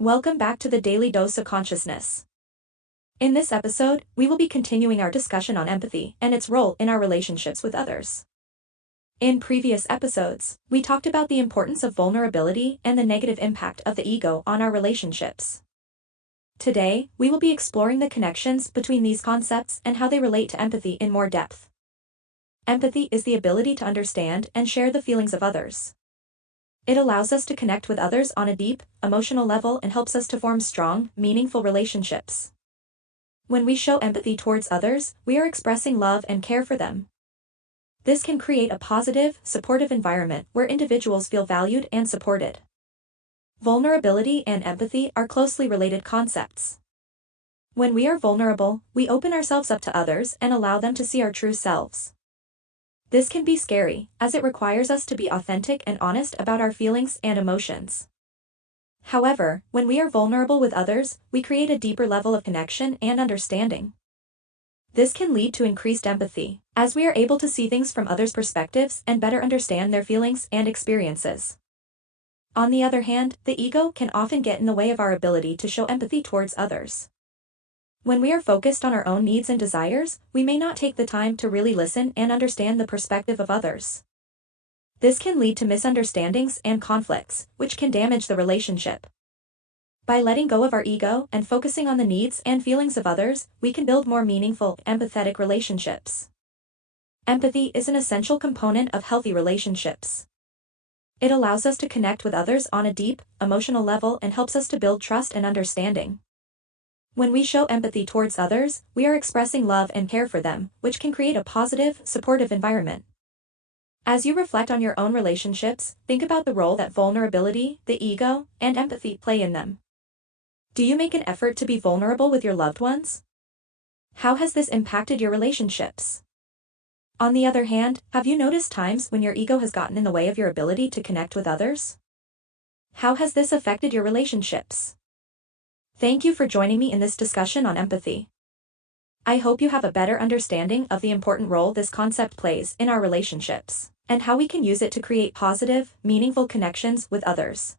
Welcome back to the Daily Dose of Consciousness. In this episode, we will be continuing our discussion on empathy and its role in our relationships with others. In previous episodes, we talked about the importance of vulnerability and the negative impact of the ego on our relationships. Today, we will be exploring the connections between these concepts and how they relate to empathy in more depth. Empathy is the ability to understand and share the feelings of others. It allows us to connect with others on a deep, emotional level and helps us to form strong, meaningful relationships. When we show empathy towards others, we are expressing love and care for them. This can create a positive, supportive environment where individuals feel valued and supported. Vulnerability and empathy are closely related concepts. When we are vulnerable, we open ourselves up to others and allow them to see our true selves. This can be scary, as it requires us to be authentic and honest about our feelings and emotions. However, when we are vulnerable with others, we create a deeper level of connection and understanding. This can lead to increased empathy, as we are able to see things from others' perspectives and better understand their feelings and experiences. On the other hand, the ego can often get in the way of our ability to show empathy towards others. When we are focused on our own needs and desires, we may not take the time to really listen and understand the perspective of others. This can lead to misunderstandings and conflicts, which can damage the relationship. By letting go of our ego and focusing on the needs and feelings of others, we can build more meaningful, empathetic relationships. Empathy is an essential component of healthy relationships. It allows us to connect with others on a deep, emotional level and helps us to build trust and understanding. When we show empathy towards others, we are expressing love and care for them, which can create a positive, supportive environment. As you reflect on your own relationships, think about the role that vulnerability, the ego, and empathy play in them. Do you make an effort to be vulnerable with your loved ones? How has this impacted your relationships? On the other hand, have you noticed times when your ego has gotten in the way of your ability to connect with others? How has this affected your relationships? Thank you for joining me in this discussion on empathy. I hope you have a better understanding of the important role this concept plays in our relationships, and how we can use it to create positive, meaningful connections with others.